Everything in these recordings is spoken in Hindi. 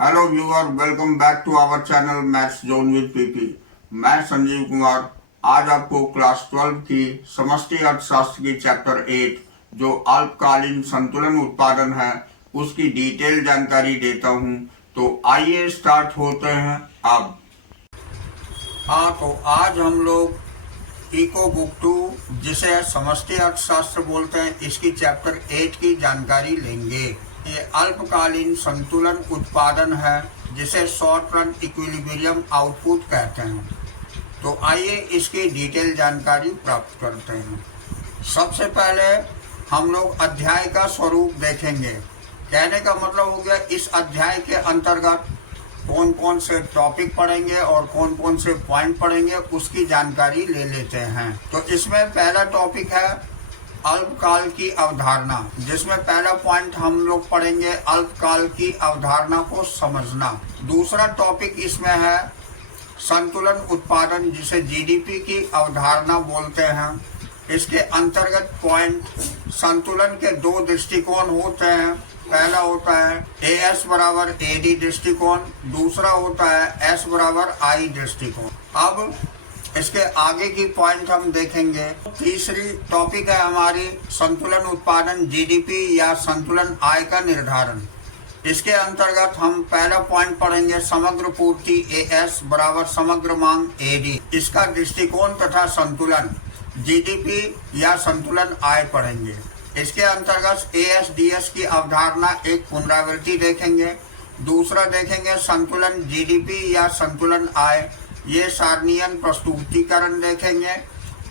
Hello viewer, welcome back to our channel maths zone with PP. मैं संजीव कुमार आज आपको क्लास 12 की समष्टि अर्थशास्त्र की चैप्टर 8 जो अल्पकालीन संतुलन उत्पादन है उसकी डिटेल जानकारी देता हूं। तो आइए स्टार्ट होते हैं अब। तो आज हम लोग इको बुक 2 जिसे समष्टि अर्थशास्त्र बोलते हैं इसकी चैप्टर 8 की जानकारी लेंगे। ये अल्पकालीन संतुलन उत्पादन है जिसे शॉर्ट रन इक्विलिब्रियम आउटपुट कहते हैं। तो आइए इसकी डिटेल जानकारी प्राप्त करते हैं। सबसे पहले हम लोग अध्याय का स्वरूप देखेंगे। कहने का मतलब हो गया इस अध्याय के अंतर्गत कौन कौन से टॉपिक पढ़ेंगे और कौन कौन से पॉइंट पढ़ेंगे उसकी जानकारी ले लेते हैं। तो इसमें पहला टॉपिक है अल्पकाल की अवधारणा, जिसमें पहला पॉइंट हम लोग पढ़ेंगे अल्पकाल की अवधारणा को समझना। दूसरा टॉपिक इसमें है संतुलन उत्पादन जिसे जीडीपी की अवधारणा बोलते हैं। इसके अंतर्गत पॉइंट संतुलन के दो दृष्टिकोण होते हैं। पहला होता है एएस बराबर एडी दृष्टिकोण, दूसरा होता है एस बराबर आई दृष्टिकोण। अब इसके आगे की पॉइंट हम देखेंगे। तीसरी टॉपिक है हमारी संतुलन उत्पादन जीडीपी या संतुलन आय का निर्धारण। इसके अंतर्गत हम पहला पॉइंट पढ़ेंगे समग्र पूर्ति एएस बराबर समग्र मांग एडी, इसका दृष्टिकोण तथा संतुलन जीडीपी या संतुलन आय पढ़ेंगे। इसके अंतर्गत एएसडीएस की अवधारणा एक पुनरावृत्ति देखेंगे। दूसरा देखेंगे संतुलन जीडीपी या संतुलन आय, ये सारणीयन प्रस्तुतिकरण देखेंगे।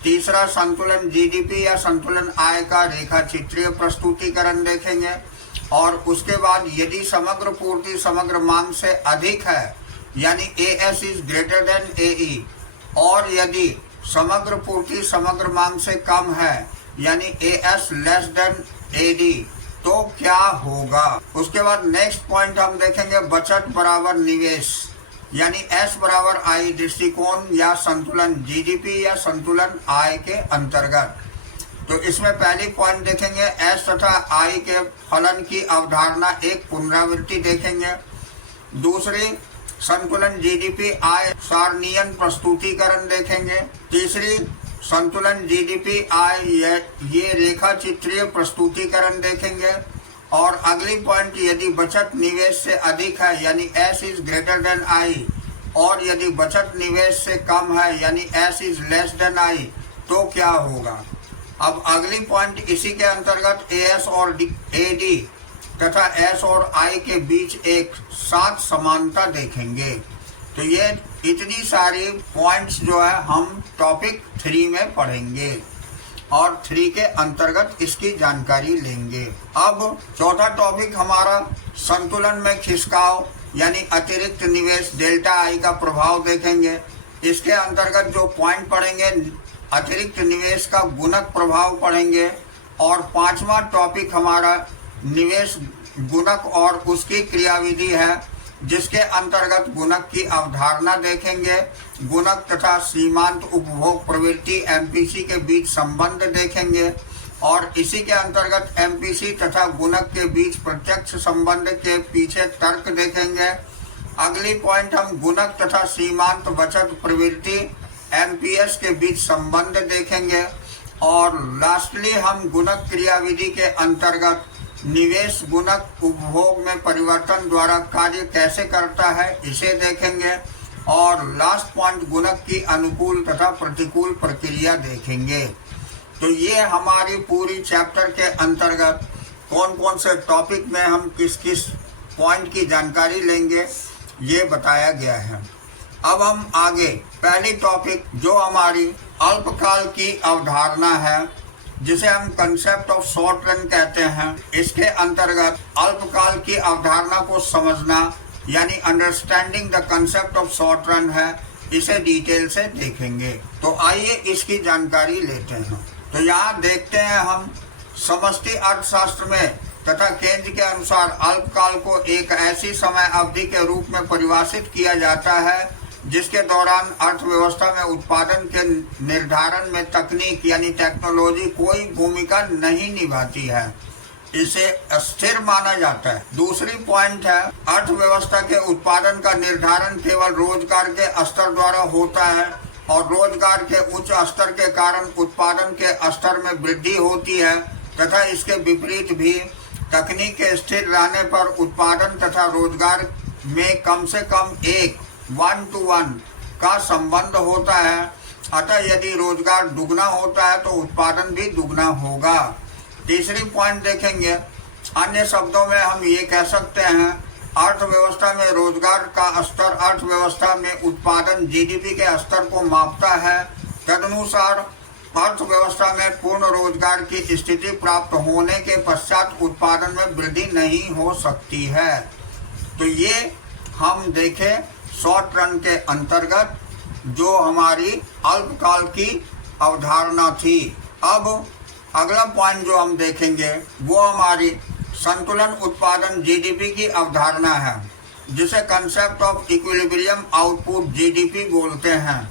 तीसरा संतुलन जीडीपी या संतुलन आय का रेखा चित्रीय प्रस्तुतिकरण देखेंगे। और उसके बाद यदि समग्र पूर्ति समग्र मांग से अधिक है यानी एएस इज ग्रेटर देन एई, और यदि समग्र पूर्ति समग्र मांग से कम है यानी एएस लेस देन एडी, तो क्या होगा। उसके बाद नेक्स्ट पॉइंट हम देखेंगे बचत बराबर निवेश यानी एस बराबर आई दृष्टिकोण या संतुलन जीडीपी या संतुलन आय के अंतर्गत। तो इसमें पहली पॉइंट देखेंगे एस तथा आई के फलन की अवधारणा एक पुनरावृत्ति देखेंगे। दूसरी संतुलन जीडीपी आय सारणीयन प्रस्तुतिकरण देखेंगे। तीसरी संतुलन जीडीपी आय ये रेखा चित्रीय प्रस्तुतिकरण देखेंगे। और अगली पॉइंट यदि बचत निवेश से अधिक है यानी S is greater than I, और यदि बचत निवेश से कम है यानी S is less than I, तो क्या होगा। अब अगली पॉइंट इसी के अंतर्गत एएस और एडी तथा एस और आई के बीच एक साथ समानता देखेंगे। तो ये इतनी सारी पॉइंट्स जो है हम टॉपिक 3 में पढ़ेंगे और 3 के अंतर्गत इसकी जानकारी लेंगे। अब चौथा टॉपिक हमारा संतुलन में खिसकाव यानी अतिरिक्त निवेश डेल्टा आई का प्रभाव देखेंगे। इसके अंतर्गत जो पॉइंट पढ़ेंगे अतिरिक्त निवेश का गुणक प्रभाव पढ़ेंगे। और पांचवा टॉपिक हमारा निवेश गुणक और उसकी क्रियाविधि है, जिसके अंतर्गत गुणक की अवधारणा देखेंगे। गुणक तथा सीमांत उपभोग प्रवृत्ति एमपीसी के बीच संबंध देखेंगे। और इसी के अंतर्गत एमपीसी तथा गुणक के बीच प्रत्यक्ष संबंध के पीछे तर्क देखेंगे। अगली पॉइंट हम गुणक तथा सीमांत बचत प्रवृत्ति एमपीएस के बीच संबंध देखेंगे। और लास्टली हम गुणक क्रियाविधि के अंतर्गत निवेश गुणक उपभोग में परिवर्तन द्वारा कार्य कैसे करता है इसे देखेंगे। और लास्ट पॉइंट गुणक की अनुकूल तथा प्रतिकूल प्रक्रिया देखेंगे। तो ये हमारी पूरी चैप्टर के अंतर्गत कौन कौन से टॉपिक में हम किस किस पॉइंट की जानकारी लेंगे ये बताया गया है। अब हम आगे पहली टॉपिक जो हमारी अल्पकाल की अवधारणा है जिसे हम कंसेप्ट ऑफ शॉर्ट रन कहते हैं, इसके अंतर्गत अल्पकाल की अवधारणा को समझना यानी understanding the concept of short run है, इसे डिटेल से देखेंगे। तो आइए इसकी जानकारी लेते हैं। तो यहाँ देखते हैं हम समष्टि अर्थशास्त्र में तथा केंद्र के अनुसार अल्पकाल को एक ऐसी समय अवधि के रूप में परिभाषित किया जाता है जिसके दौरान अर्थव्यवस्था में उत्पादन के निर्धारण में तकनीक यानी टेक्नोलॉजी कोई भूमिका नहीं निभाती है। इसे अस्थिर माना जाता है। दूसरी पॉइंट है, अर्थव्यवस्था के उत्पादन का निर्धारण केवल रोजगार के स्तर द्वारा होता है और रोजगार के उच्च स्तर के कारण उत्पादन के स्तर में वृद्धि होती है तथा इसके विपरीत भी तकनीक के स्थिर रहने पर उत्पादन तथा रोजगार में कम से कम एक 1-to-1 का संबंध होता है। अतः यदि रोजगार दुगना होता है तो उत्पादन भी दुगना होगा। तीसरी पॉइंट देखेंगे, अन्य शब्दों में हम ये कह सकते हैं, अर्थव्यवस्था में रोजगार का स्तर अर्थव्यवस्था में उत्पादन जीडीपी के स्तर को मापता है। तदनुसार अर्थव्यवस्था में पूर्ण रोजगार की स्थिति प्राप्त होने के पश्चात उत्पादन में वृद्धि नहीं हो सकती है। तो ये हम देखें शॉर्ट रन के अंतर्गत जो हमारी अल्पकाल की अवधारणा थी। अब अगला पॉइंट जो हम देखेंगे वो हमारी संतुलन उत्पादन जीडीपी की अवधारणा है, जिसे concept of equilibrium output GDP बोलते हैं।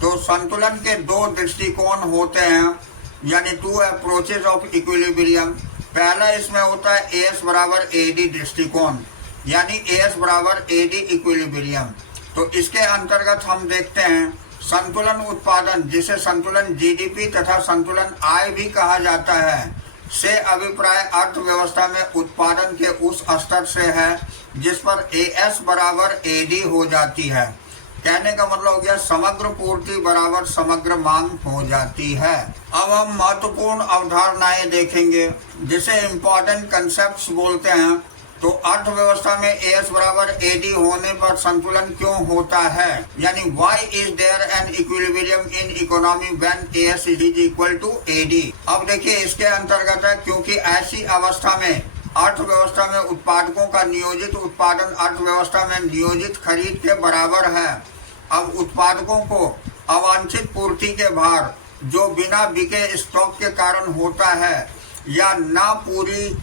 तो संतुलन के दो दृष्टिकोण होते हैं, यानी 2 अप्रोचेज ऑफ इक्विलिब्रियम। पहला इसमें होता है एएस बराबर एडी दृष्टिकोण, यानी एएस बराबर एडी इक्विलिब्रियम। तो इसके अंतर्गत हम देखते हैं संतुलन उत्पादन, जिसे संतुलन जीडीपी तथा संतुलन आय भी कहा जाता है, से अभिप्राय अर्थव्यवस्था में उत्पादन के उस स्तर से है जिस पर एएस बराबर एडी हो जाती है। कहने का मतलब हो गया समग्र पूर्ति बराबर समग्र मांग हो जाती है। अब हम महत्वपूर्ण अवधारणाएं देखेंगे जिसे इम्पोर्टेंट कंसेप्ट्स बोलते हैं। तो अर्थव्यवस्था में एएस बराबर एडी होने पर संतुलन क्यों होता है, यानी why is there an equilibrium in economy when AS is equal to AD. अब देखिए इसके अंतर्गत है, क्योंकि ऐसी अवस्था में अर्थव्यवस्था में उत्पादकों का नियोजित उत्पादन अर्थव्यवस्था में नियोजित खरीद के बराबर है। अब उत्पादकों को अवांछित पूर्ति के भार जो बिना बिके स्टॉक के कारण होता है या ना पूरी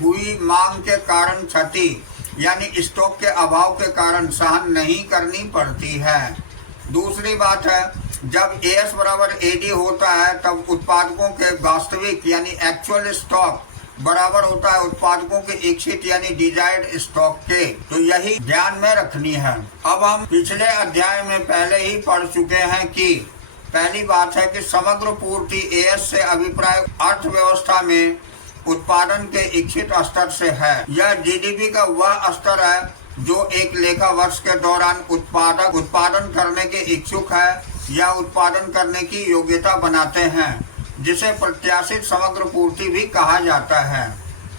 हुई मांग के कारण क्षति यानी स्टॉक के अभाव के कारण सहन नहीं करनी पड़ती है। दूसरी बात है, जब एएस बराबर एडी होता है तब उत्पादकों के वास्तविक यानी एक्चुअल स्टॉक बराबर होता है उत्पादकों के इच्छित यानी डिजायर्ड स्टॉक के। तो यही ध्यान में रखनी है। अब हम पिछले अध्याय में पहले ही पढ़ चुके हैं कि पहली बात है कि समग्र पूर्ति एएस से अभिप्राय अर्थव्यवस्था में उत्पादन के इच्छित स्तर से है। यह जीडीपी का वह स्तर है जो एक लेखा वर्ष के दौरान उत्पादक उत्पादन करने के इच्छुक है या उत्पादन करने की योग्यता बनाते हैं, जिसे प्रत्याशित समग्र पूर्ति भी कहा जाता है।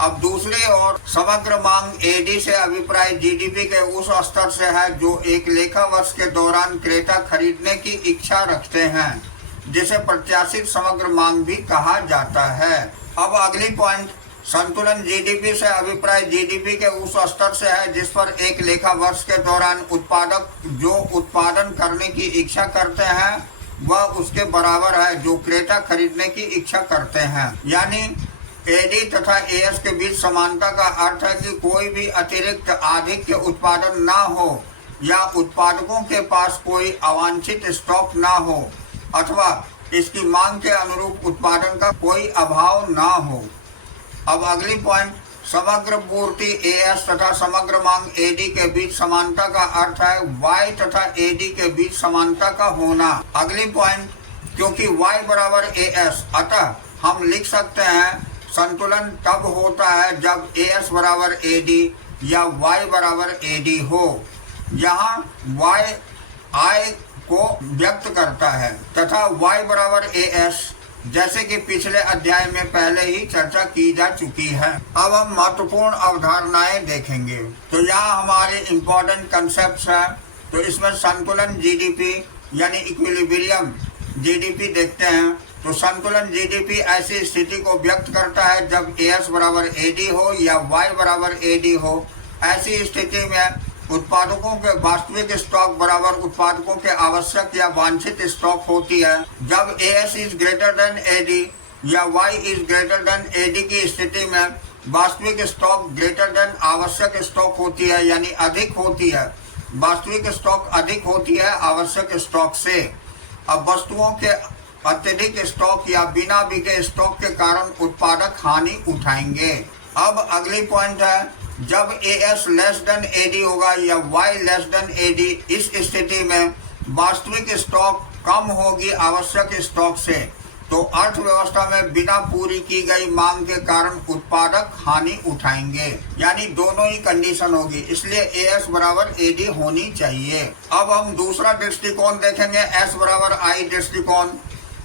अब दूसरी ओर समग्र मांग एडी से अभिप्राय जीडीपी के उस स्तर से है जो एक लेखा वर्ष के दौरान क्रेता खरीदने की इच्छा रखते हैं, जिसे प्रत्याशित समग्र मांग भी कहा जाता है। अब अगली पॉइंट, संतुलन जीडीपी से अभिप्राय जीडीपी के उस स्तर से है जिस पर एक लेखा वर्ष के दौरान उत्पादक जो उत्पादन करने की इच्छा करते हैं वह उसके बराबर है जो क्रेता खरीदने की इच्छा करते हैं। यानी एडी तथा एएस के बीच समानता का अर्थ है कि कोई भी अतिरिक्त आधिक्य उत्पादन ना हो या उत्पादकों के पास कोई अवांछित स्टॉक ना हो अथवा इसकी मांग के अनुरूप उत्पादन का कोई अभाव ना हो। अब अगली पॉइंट, समग्र पूर्ति एएस तथा समग्र मांग एडी के बीच समानता का अर्थ है वाई तथा एडी के बीच समानता का होना। अगली पॉइंट, क्योंकि वाई बराबर एएस अतः हम लिख सकते हैं संतुलन तब होता है जब एएस बराबर एडी या वाई बराबर एडी हो। यहाँ वाई आय को व्यक्त करता है तथा y बराबर एएस, जैसे कि पिछले अध्याय में पहले ही चर्चा की जा चुकी है। अब हम महत्वपूर्ण अवधारणाएं देखेंगे। तो यहाँ हमारे इम्पोर्टेंट कंसेप्ट्स हैं। तो इसमें संतुलन जीडीपी यानी इक्विलिब्रियम जीडीपी देखते हैं। तो संतुलन जीडीपी ऐसी स्थिति को व्यक्त करता है जब एएस बराबर एडी हो या y बराबर एडी हो। ऐसी स्थिति में उत्पादकों के वास्तविक स्टॉक बराबर उत्पादकों के आवश्यक या वांछित स्टॉक होती है। जब AS is greater than AD या Y is greater than AD की स्थिति में वास्तविक स्टॉक ग्रेटर देन आवश्यक स्टॉक होती है, यानी अधिक होती है। वास्तविक स्टॉक अधिक होती है आवश्यक स्टॉक से। अब वस्तुओं के अत्यधिक स्टॉक या बिना बिके स्टॉक के कारण उत्पादक हानि उठाएंगे। अब अगली पॉइंट है, जब AS लेस देन AD होगा या Y लेस देन AD, इस स्थिति में वास्तविक स्टॉक कम होगी आवश्यक स्टॉक से, तो अर्थव्यवस्था में बिना पूरी की गई मांग के कारण उत्पादक हानि उठाएंगे। यानी दोनों ही कंडीशन होगी, इसलिए AS बराबर AD होनी चाहिए। अब हम दूसरा दृष्टिकोण देखेंगे, S बराबर I दृष्टिकोण,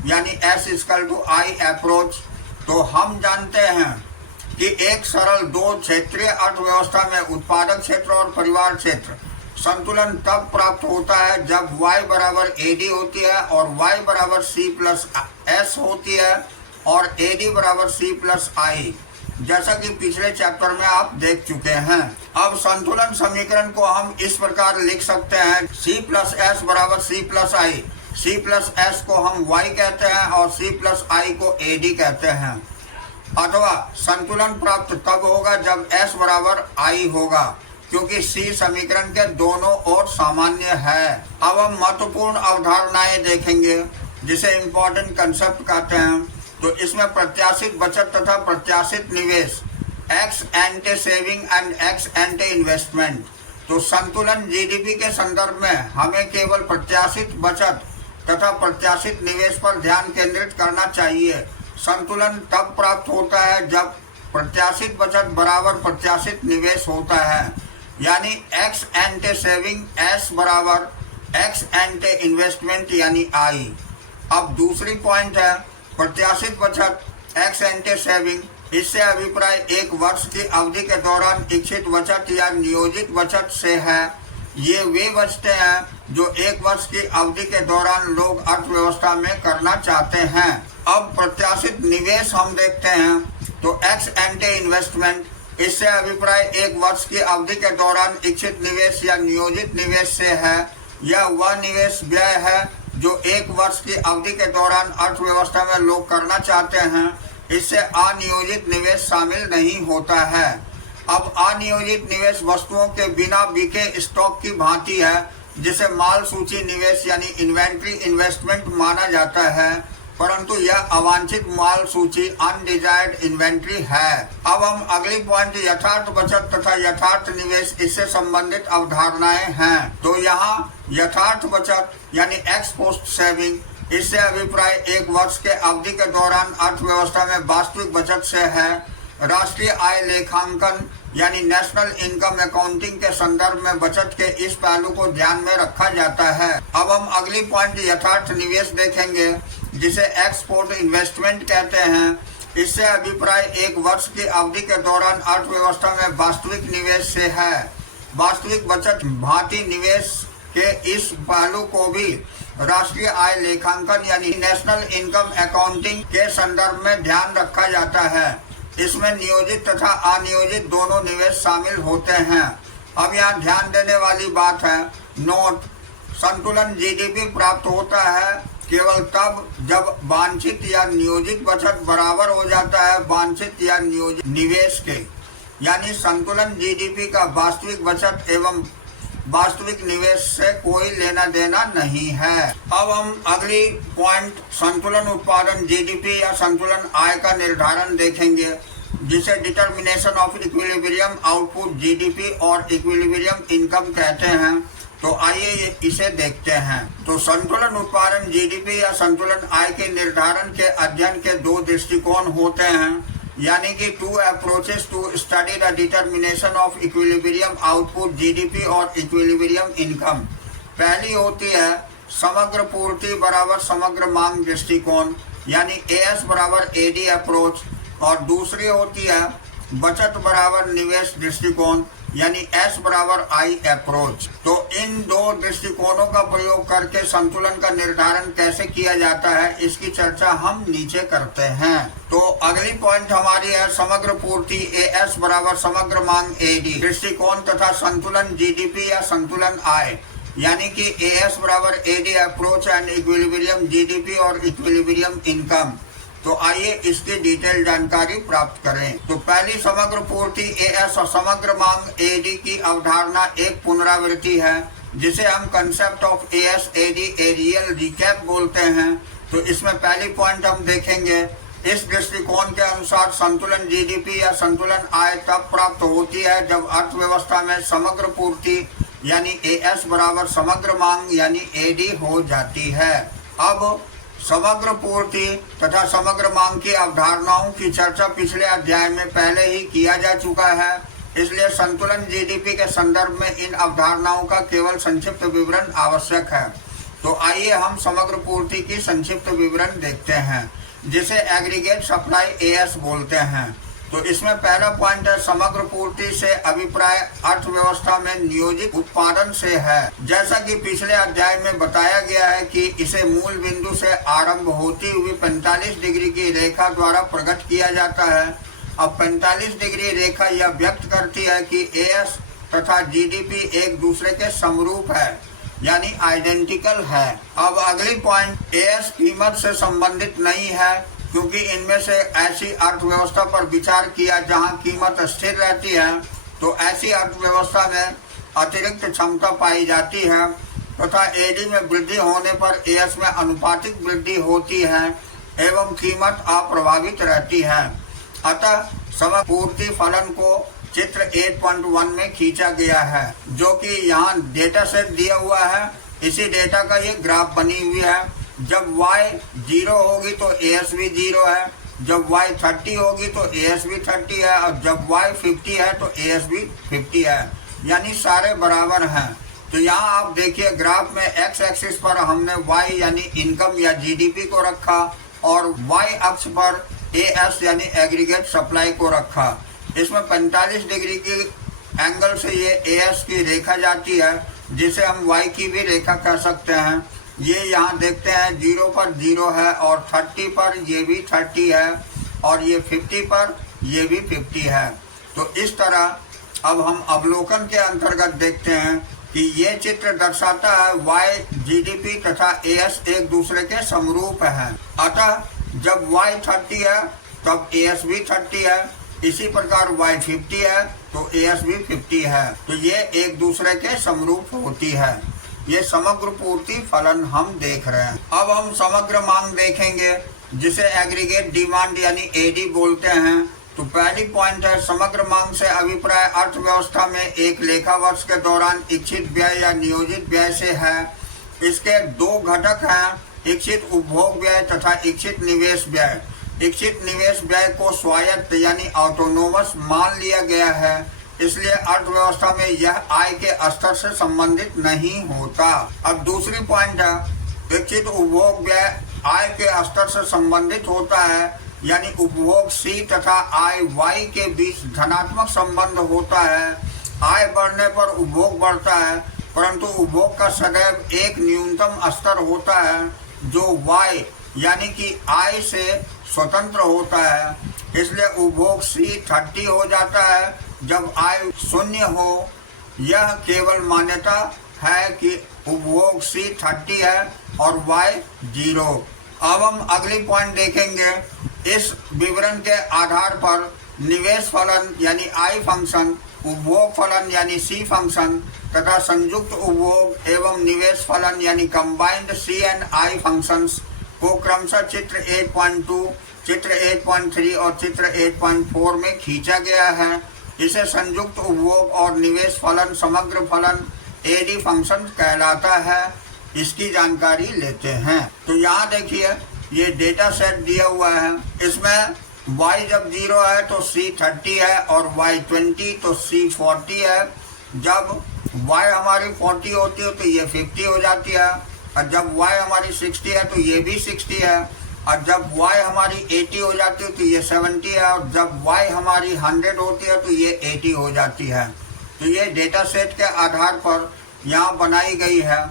यानी S equal to I approach. तो हम जानते हैं कि एक सरल दो क्षेत्रीय अर्थव्यवस्था में उत्पादक क्षेत्र और परिवार क्षेत्र संतुलन तब प्राप्त होता है जब Y बराबर AD होती है और Y बराबर C प्लस S होती है और AD बराबर C प्लस I, जैसा कि पिछले चैप्टर में आप देख चुके हैं। अब संतुलन समीकरण को हम इस प्रकार लिख सकते हैं, C प्लस S बराबर C plus I। C plus S को हम Y कहते हैं और C प्लस I को AD कहते हैं। अथवा संतुलन प्राप्त तब होगा जब S बराबर I होगा, क्योंकि C समीकरण के दोनों ओर सामान्य है। अब हम महत्वपूर्ण अवधारणाएं देखेंगे जिसे इम्पोर्टेंट कंसेप्ट कहते हैं। तो इसमें प्रत्याशित बचत तथा प्रत्याशित निवेश, x एंटे saving and x एंटे investment. तो संतुलन जीडीपी के संदर्भ में हमें केवल प्रत्याशित बचत तथा प्रत्याशित निवेश पर ध्यान केंद्रित करना चाहिए। संतुलन तब प्राप्त होता है जब प्रत्याशित बचत बराबर प्रत्याशित निवेश होता है, यानी एक्स एंटे सेविंग S बराबर एक्स एंटे इन्वेस्टमेंट यानी I। अब दूसरी पॉइंट है, प्रत्याशित बचत एक्स एंटे सेविंग, इससे अभिप्राय एक वर्ष की अवधि के दौरान इच्छित बचत या नियोजित बचत से है। ये वे बचतें हैं जो एक वर्ष की अवधि के दौरान लोग अर्थव्यवस्था में करना चाहते हैं। अब प्रत्याशित निवेश हम देखते हैं, तो एक्स एंटे इन्वेस्टमेंट, इससे अभिप्राय एक वर्ष की अवधि के दौरान इच्छित निवेश या नियोजित निवेश से है। यह वह निवेश व्यय है जो एक वर्ष की अवधि के दौरान अर्थव्यवस्था में लोग करना चाहते हैं। इससे अनियोजित निवेश शामिल नहीं होता है। अब अनियोजित निवेश वस्तुओं के बिना बिके स्टॉक की भांति है, जिसे माल सूची निवेश यानी इन्वेंट्री इन्वेस्टमेंट माना जाता है, परंतु यह अवांछित माल सूची अनडिजायर्ड इन्वेंट्री है। अब हम अगली पॉइंट यथार्थ बचत तथा यथार्थ निवेश, इससे संबंधित अवधारणाएं हैं। तो यहाँ यथार्थ बचत यानी एक्स पोस्ट सेविंग, इससे अभिप्राय एक वर्ष के अवधि के दौरान अर्थव्यवस्था में वास्तविक बचत से है। राष्ट्रीय आय लेखांकन यानी नेशनल इनकम अकाउंटिंग के संदर्भ में बचत के इस पहलू को ध्यान में रखा जाता है। अब हम अगली पॉइंट यथार्थ निवेश देखेंगे, जिसे एक्सपोर्ट इन्वेस्टमेंट कहते हैं। इससे अभिप्राय एक वर्ष की अवधि के दौरान अर्थव्यवस्था में वास्तविक निवेश से है। वास्तविक बचत भांति निवेश के इस पहलू को भी राष्ट्रीय आय लेखांकन यानी नेशनल इनकम अकाउंटिंग के संदर्भ में ध्यान रखा जाता है। इसमें नियोजित तथा अनियोजित दोनों निवेश शामिल होते हैं। अब यहाँ ध्यान देने वाली बात है, नोट, संतुलन जीडीपी प्राप्त होता है केवल तब जब वांछित या नियोजित बचत बराबर हो जाता है वांछित या नियोजित निवेश के, यानी संतुलन जीडीपी का वास्तविक बचत एवं वास्तविक निवेश से कोई लेना देना नहीं है। अब हम अगली पॉइंट संतुलन उत्पादन जीडीपी या संतुलन आय का निर्धारण देखेंगे, जिसे determination of equilibrium output GDP और इक्विलिब्रियम इनकम कहते हैं। तो आइए इसे देखते हैं। तो संतुलन उत्पादन जीडीपी या संतुलन आय के निर्धारण के अध्ययन के दो दृष्टिकोण होते हैं, यानी कि two approaches to study the determination of equilibrium output GDP और इक्विलिब्रियम इनकम। पहली होती है समग्र पूर्ति बराबर समग्र मांग दृष्टिकोण, यानी एएस बराबर एडी अप्रोच, और दूसरी होती है बचत बराबर निवेश दृष्टिकोण, यानी एस बराबर आई अप्रोच। तो इन दो दृष्टिकोणों का प्रयोग करके संतुलन का निर्धारण कैसे किया जाता है, इसकी चर्चा हम नीचे करते हैं। तो अगली पॉइंट हमारी है समग्र पूर्ति एएस बराबर समग्र मांग एडी दृष्टिकोण तथा संतुलन जीडीपी या संतुलन आय, यानी कि एएस बराबर AD approach and equilibrium GDP और इक्विलिब्रियम इनकम। तो आइए इसकी डिटेल जानकारी प्राप्त करें। तो पहली समग्र पूर्ति एएस और समग्र मांग एडी की अवधारणा एक पुनरावृत्ति है, जिसे हम concept of AS AD a real recap बोलते हैं। तो इसमें पहली पॉइंट हम देखेंगे, इस दृष्टिकोण के अनुसार संतुलन जीडीपी या संतुलन आय तब प्राप्त होती है जब अर्थव्यवस्था में समग्र पूर्ति यानी एएस बराबर समग्र मांग यानी एडी हो जाती है। अब समग्र पूर्ति तथा समग्र मांग की अवधारणाओं की चर्चा पिछले अध्याय में पहले ही किया जा चुका है, इसलिए संतुलन जीडीपी के संदर्भ में इन अवधारणाओं का केवल संक्षिप्त विवरण आवश्यक है। तो आइए हम समग्र पूर्ति की संक्षिप्त विवरण देखते हैं, जिसे एग्रीगेट सप्लाई एएस बोलते हैं। तो इसमें पहला पॉइंट है, समग्र पूर्ति से अभिप्राय अर्थव्यवस्था में नियोजित उत्पादन से है। जैसा कि पिछले अध्याय में बताया गया है कि इसे मूल बिंदु से आरंभ होती हुई 45 डिग्री की रेखा द्वारा प्रकट किया जाता है। अब 45 डिग्री रेखा यह व्यक्त करती है कि एएस तथा जीडीपी एक दूसरे के समरूप है यानी आइडेंटिकल है। अब अगली पॉइंट, एएस कीमत से संबंधित नहीं है क्योंकि इनमें से ऐसी अर्थव्यवस्था पर विचार किया जहां कीमत स्थिर रहती है, तो ऐसी अर्थव्यवस्था में अतिरिक्त क्षमता पाई जाती है तथा एडी में वृद्धि होने पर एएस में अनुपातिक वृद्धि होती है एवं कीमत अप्रभावित रहती है। अतः समग्र पूर्ति फलन को चित्र 8.1 में खींचा गया है, जो कि यहाँ डेटा सेट दिया हुआ है। इसी डेटा का ये ग्राफ बनी हुई है। जब y 0 होगी तो एएस भी 0 है, जब y 30 होगी तो एएस भी 30 है, और जब y 50 है तो एएस भी 50 है, यानी सारे बराबर हैं। तो यहाँ आप देखिए ग्राफ में x एक्सिस पर हमने y यानी इनकम या जीडीपी को रखा और y अक्ष पर एएस यानी एग्रीगेट सप्लाई को रखा। इसमें 45 डिग्री की एंगल से ये एएस की रेखा जाती है, जिसे हम y की भी रेखा कह सकते हैं। ये यहाँ देखते हैं 0 पर 0 है और 30 पर ये भी 30 है और ये 50 पर ये भी 50 है। तो इस तरह अब हम अवलोकन के अंतर्गत देखते हैं कि ये चित्र दर्शाता है y जीडीपी तथा एएस एक दूसरे के समरूप हैं। अतः जब y 30 है तब एएस भी 30 है, इसी प्रकार y 50 है तो एएस भी 50 है। तो ये एक दूसरे के समरूप होती है। ये समग्र पूर्ति फलन हम देख रहे हैं। अब हम समग्र मांग देखेंगे, जिसे एग्रीगेट डिमांड यानी एडी बोलते हैं। तो पहली पॉइंट है, समग्र मांग से अभिप्राय अर्थव्यवस्था में एक लेखा वर्ष के दौरान इच्छित व्यय या नियोजित व्यय से है। इसके दो घटक हैं, इच्छित उपभोग व्यय तथा इच्छित निवेश व्यय। इच्छित निवेश व्यय को स्वायत्त यानी ऑटोनोमस मान लिया गया है, इसलिए अर्थव्यवस्था में यह आय के स्तर से संबंधित नहीं होता। अब दूसरी पॉइंट है, इच्छित उपभोग व्यय आय के स्तर से संबंधित होता है, यानी उपभोग C तथा आय Y के बीच धनात्मक संबंध होता है। आय बढ़ने पर उपभोग बढ़ता है, परंतु उपभोग का सदैव एक न्यूनतम स्तर होता है जो Y यानी कि आय से स्वतंत्र होता है। इसलिए उपभोग C 30 हो जाता है जब आय 0 हो। यह केवल मान्यता है कि उपभोग C 30 है और Y 0। अब हम अगली पॉइंट देखेंगे। इस विवरण के आधार पर निवेश फलन यानी I फंक्शन, उपभोग फलन यानी C फंक्शन तथा संयुक्त उपभोग एवं निवेश फलन यानी combined C and I functions को क्रमशः चित्र 8.2, चित्र 8.3 और चित्र 8.4 में खींचा गया है। इसे संयुक्त उपभोग और निवेश फलन समग्र फलन एडी फंक्शन कहलाता है। इसकी जानकारी लेते हैं। तो यहाँ देखिए ये डेटा सेट दिया हुआ है। इसमें y जब 0 है तो C 30 है और y 20 तो C 40 है। जब y हमारी 40 होती है तो ये 50 हो जाती है, और जब y हमारी 60 है तो ये भी 60 है, और जब y हमारी 80 हो जाती है तो ये 70 है, और जब y हमारी 100 होती है तो ये 80 हो जाती है। तो ये डेटा सेट के आधार पर यहाँ बनाई गई है।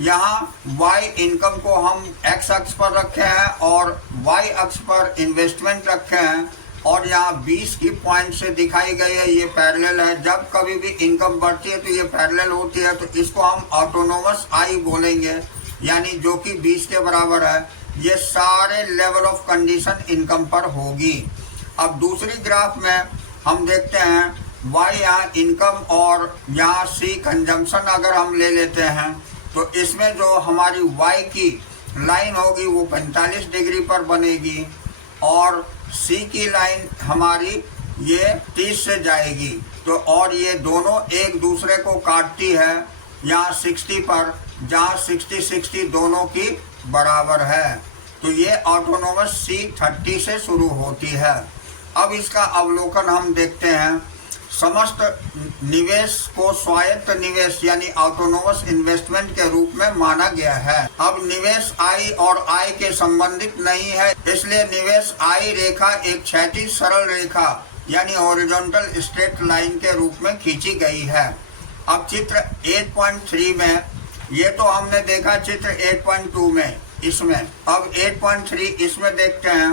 यहाँ y इनकम को हम x अक्ष पर रखे हैं और y अक्ष पर इन्वेस्टमेंट रखे हैं, और यहाँ 20 की पॉइंट से दिखाई गई है। ये पैरेलल है। जब कभी भी इनकम बढ़ती है तो ये पैरेलल होती है, तो इसको हम ऑटोनोमस I बोलेंगे, यानी जो कि 20 के बराबर है। ये सारे लेवल ऑफ कंडीशन इनकम पर होगी। अब दूसरी ग्राफ में हम देखते हैं y यहाँ इनकम और यहाँ C कंजम्पशन अगर हम ले लेते हैं, तो इसमें जो हमारी y की लाइन होगी वो 45 डिग्री पर बनेगी और सी की लाइन हमारी ये 30 से जाएगी। तो और ये दोनों एक दूसरे को काटती है यहाँ 60 पर, जहाँ 60 दोनों की बराबर है। तो ये ऑटोनोमस C30 से शुरू होती है। अब इसका अवलोकन हम देखते हैं। समस्त निवेश को स्वायत्त निवेश यानी ऑटोनोमस इन्वेस्टमेंट के रूप में माना गया है। अब निवेश आय और आय के संबंधित नहीं है, इसलिए निवेश आय रेखा एक क्षैतिज सरल रेखा यानी हॉरिजॉन्टल स्ट्रेट लाइन के रूप में खींची गई है। अब चित्र 8.3 में, ये तो हमने देखा चित्र 8.2 में, इसमें अब 8.3 इसमें देखते हैं।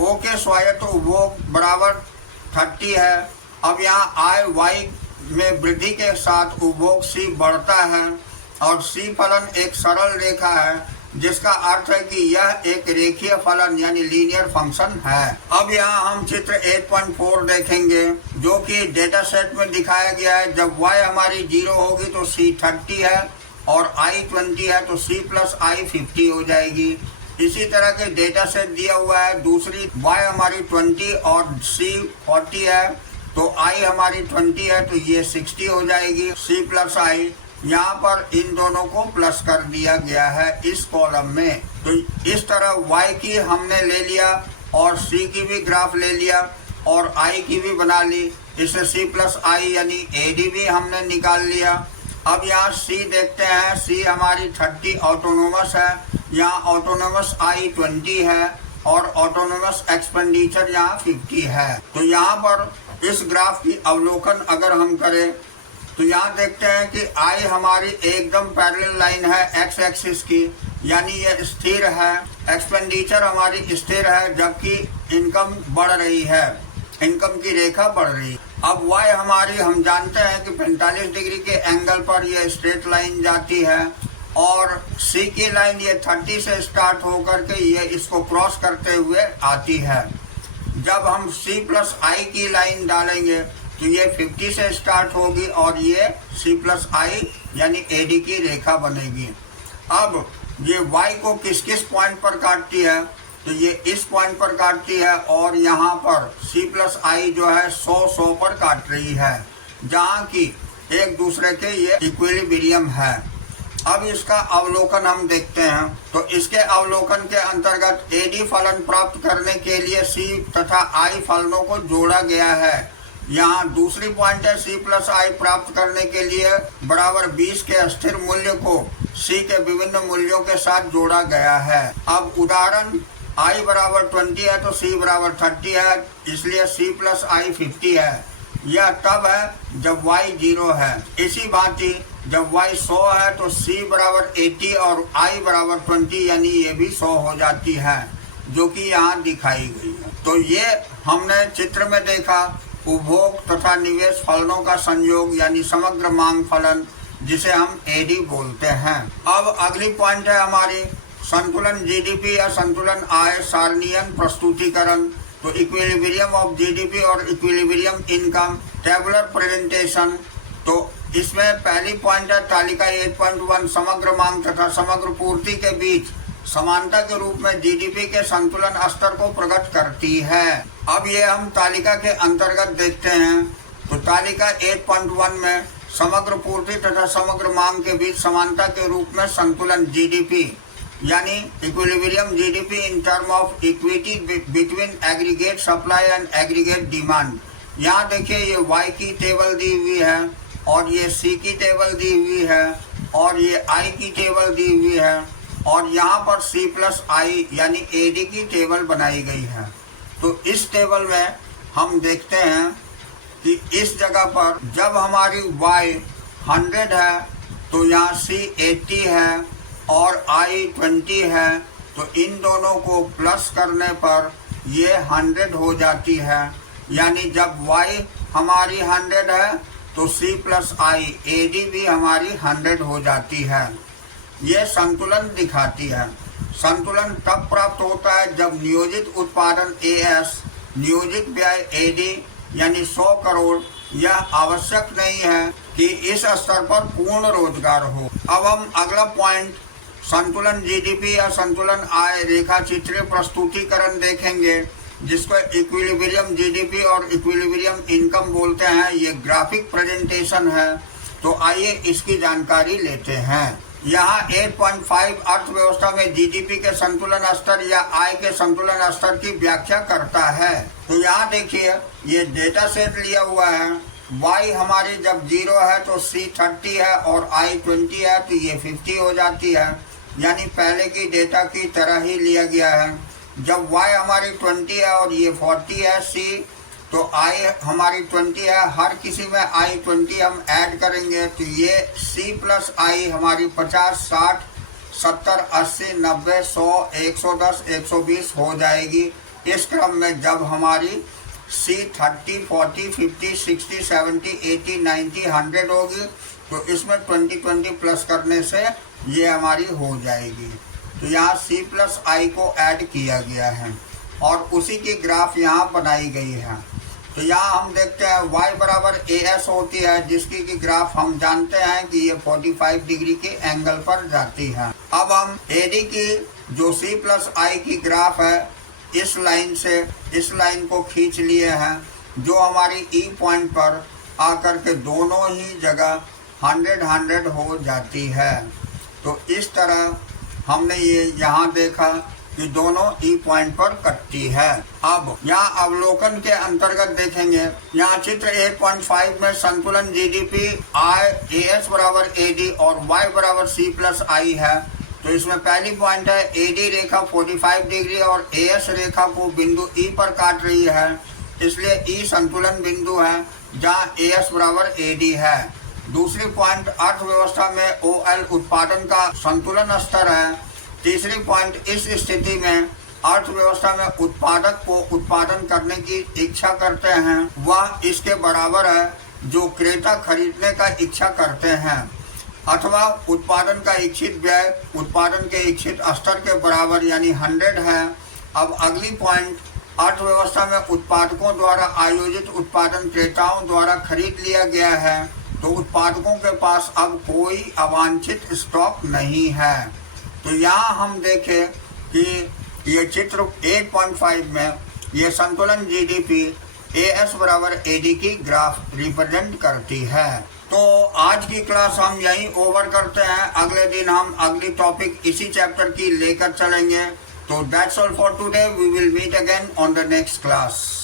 ओ के स्वायत्त उपभोग बराबर 30 है। अब यहाँ आय वाई में वृद्धि के साथ उपभोग सी बढ़ता है और सी फलन एक सरल रेखा है, जिसका अर्थ है कि यह एक रेखीय फलन यानी लीनियर फंक्शन है। अब यहाँ हम चित्र 8.4 देखेंगे, जो कि डेटा सेट में दिखाया गया है। जब y हमारी 0 होगी तो c 30 है और i 20 है, तो c प्लस i 50 हो जाएगी। इसी तरह के डेटा सेट दिया हुआ है। दूसरी y हमारी 20 और c 40 है, तो i हमारी 20 है, तो ये 60 हो जाएगी। c प्लस i, यहाँ पर इन दोनों को प्लस कर दिया गया है इस कॉलम में। तो इस तरह y की हमने ले लिया और c की भी ग्राफ ले लिया और i की भी बना ली। इसे c प्लस i यानी AD भी हमने निकाल लिया। अब यहाँ c देखते हैं। c हमारी 30 ऑटोनोमस है, यहाँ ऑटोनोमस i 20 है और ऑटोनोमस एक्सपेंडिचर यहाँ 50 है। तो यहाँ पर इस ग्राफ की अवलोकन अगर हम करें तो यहाँ देखते हैं कि आई हमारी एकदम पैरेलल लाइन है एक्स एक्सिस की, यानी ये स्थिर है। एक्सपेंडिचर हमारी स्थिर है, जबकि इनकम बढ़ रही है, इनकम की रेखा बढ़ रही है। अब वाई हमारी हम जानते हैं कि 45 डिग्री के एंगल पर ये स्ट्रेट लाइन जाती है और सी की लाइन ये 30 से स्टार्ट होकर के ये इसको क्रॉस करते हुए आती है। जब हम C प्लस I की लाइन डालेंगे तो ये 50 से स्टार्ट होगी और ये C प्लस I यानी AD की रेखा बनेगी। अब ये Y को किस किस पॉइंट पर काटती है, तो ये इस पॉइंट पर काटती है और यहाँ पर C प्लस I जो है 100 पर काट रही है, जहाँ की एक दूसरे के ये इक्विलिब्रियम है। अब इसका अवलोकन हम देखते हैं। तो इसके अवलोकन के अंतर्गत AD फलन प्राप्त करने के लिए C तथा I फलनों को जोड़ा गया है। यहाँ दूसरी पॉइंट है C प्लस I प्राप्त करने के लिए बराबर 20 के स्थिर मूल्य को C के विभिन्न मूल्यों के साथ जोड़ा गया है। अब उदाहरण I बराबर 20 है तो C बराबर 30 है, इसलिए C प्लस I 50 है। यह तब है जब y 0 है। इसी भांति जब y 100 है तो c बराबर 80 और i बराबर 20 यानी ये भी 100 हो जाती है, जो कि यहाँ दिखाई गई है। तो ये हमने चित्र में देखा उपभोग तथा निवेश फलनों का संयोग यानी समग्र मांग फलन, जिसे हम AD बोलते हैं। अब अगली पॉइंट है हमारी संतुलन GDP या संतुलन आय सारणीयन प्रस्तुतिकरण। तो इक्विलिब्रियम ऑफ GDP और इक्विलिब्रियम इनकम टेबुलर प्रेजेंटेशन। तो इसमें पहली पॉइंट है तालिका 8.1 समग्र मांग तथा समग्र पूर्ति के बीच समानता के रूप में GDP के संतुलन स्तर को प्रकट करती है। अब ये हम तालिका के अंतर्गत देखते हैं। तो तालिका 8.1 में समग्र पूर्ति तथा समग्र मांग के बीच समानता के रूप में संतुलन GDP यानी equilibrium GDP in term of equity between aggregate supply and aggregate demand. यहाँ देखिए ये Y की टेबल दी हुई है और ये C की टेबल दी हुई है और ये I की टेबल दी हुई है और यहाँ पर C प्लस I यानी AD की टेबल बनाई गई है। तो इस टेबल में हम देखते हैं कि इस जगह पर जब हमारी Y 100 है तो यहाँ C 80 है और I 20 है, तो इन दोनों को प्लस करने पर ये 100 हो जाती है। यानी जब Y हमारी 100 है तो C प्लस I AD भी हमारी 100 हो जाती है। ये संतुलन दिखाती है। संतुलन तब प्राप्त होता है जब नियोजित उत्पादन AS, नियोजित व्यय AD यानी 100 करोड़, यह आवश्यक नहीं है कि इस स्तर पर पूर्ण रोजगार हो। अब हम अगला पॉइंट संतुलन जीडीपी या संतुलन आय रेखा चित्रीय प्रस्तुतिकरण देखेंगे, जिसको इक्विलिब्रियम जीडीपी और इक्विलिब्रियम इनकम बोलते हैं। ये ग्राफिक प्रेजेंटेशन है, तो आइए इसकी जानकारी लेते हैं। यहाँ 8.5 अर्थव्यवस्था में जीडीपी के संतुलन स्तर या आय के संतुलन स्तर की व्याख्या करता है। तो यहाँ देखिए, ये डेटा सेट लिया हुआ है। y हमारी जब 0 है तो C 30 है और I 20 है, तो ये 50 हो जाती है, यानी पहले की डेटा की तरह ही लिया गया है। जब y हमारी 20 है और ये 40 है C, तो I हमारी 20 है, हर किसी में I 20 हम ऐड करेंगे, तो ये C प्लस I हमारी 50, 60, 70, 80, 90, 100, 110, 120 हो जाएगी। इस क्रम में जब हमारी C 30, 40, 50, 60, 70, 80, 90, 100 होगी, तो इसमें 20 प्लस करने से ये हमारी हो जाएगी। तो यहाँ C प्लस I को ऐड किया गया है और उसी की ग्राफ यहाँ बनाई गई है। तो यहाँ हम देखते हैं y बराबर AS होती है, जिसकी की ग्राफ हम जानते हैं कि ये 45 डिग्री के एंगल पर जाती है। अब हम AD की जो C प्लस I की ग्राफ है, इस लाइन से इस लाइन को खींच लिए हैं, जो हमारी E पॉइंट पर आकर के दोनों ही जगह 100 हो जाती है। तो इस तरह हमने ये यहाँ देखा कि दोनों E पॉइंट पर कटती है। अब यहाँ अवलोकन के अंतर्गत देखेंगे, यहाँ चित्र 8.5 में संतुलन जीडीपी आय AS बराबर AD और Y बराबर C प्लस I है। तो इसमें पहली पॉइंट है AD रेखा 45 डिग्री और AS रेखा को बिंदु E पर काट रही है, इसलिए E संतुलन बिंदु है जहाँ AS बराबर AD है। दूसरी पॉइंट अर्थव्यवस्था में OL उत्पादन का संतुलन स्तर है। तीसरी पॉइंट इस स्थिति में अर्थव्यवस्था में उत्पादक को उत्पादन करने की इच्छा करते हैं, वह इसके बराबर है जो क्रेता खरीदने का इच्छा करते हैं, अथवा उत्पादन का इच्छित व्यय उत्पादन के इच्छित स्तर के बराबर यानी 100 है। अब अगली पॉइंट, अर्थव्यवस्था में उत्पादकों द्वारा आयोजित उत्पादन क्रेताओं द्वारा खरीद लिया गया है, तो उत्पादकों के पास अब कोई अवांछित स्टॉक नहीं है। तो यहाँ हम देखें कि ये चित्र 8.5 में ये संतुलन जीडीपी AS बराबर AD की ग्राफ रिप्रेजेंट करती है। तो आज की क्लास हम यहीं ओवर करते हैं। अगले दिन हम अगली टॉपिक इसी चैप्टर की लेकर चलेंगे। तो that's all for today. We will meet again on the next class.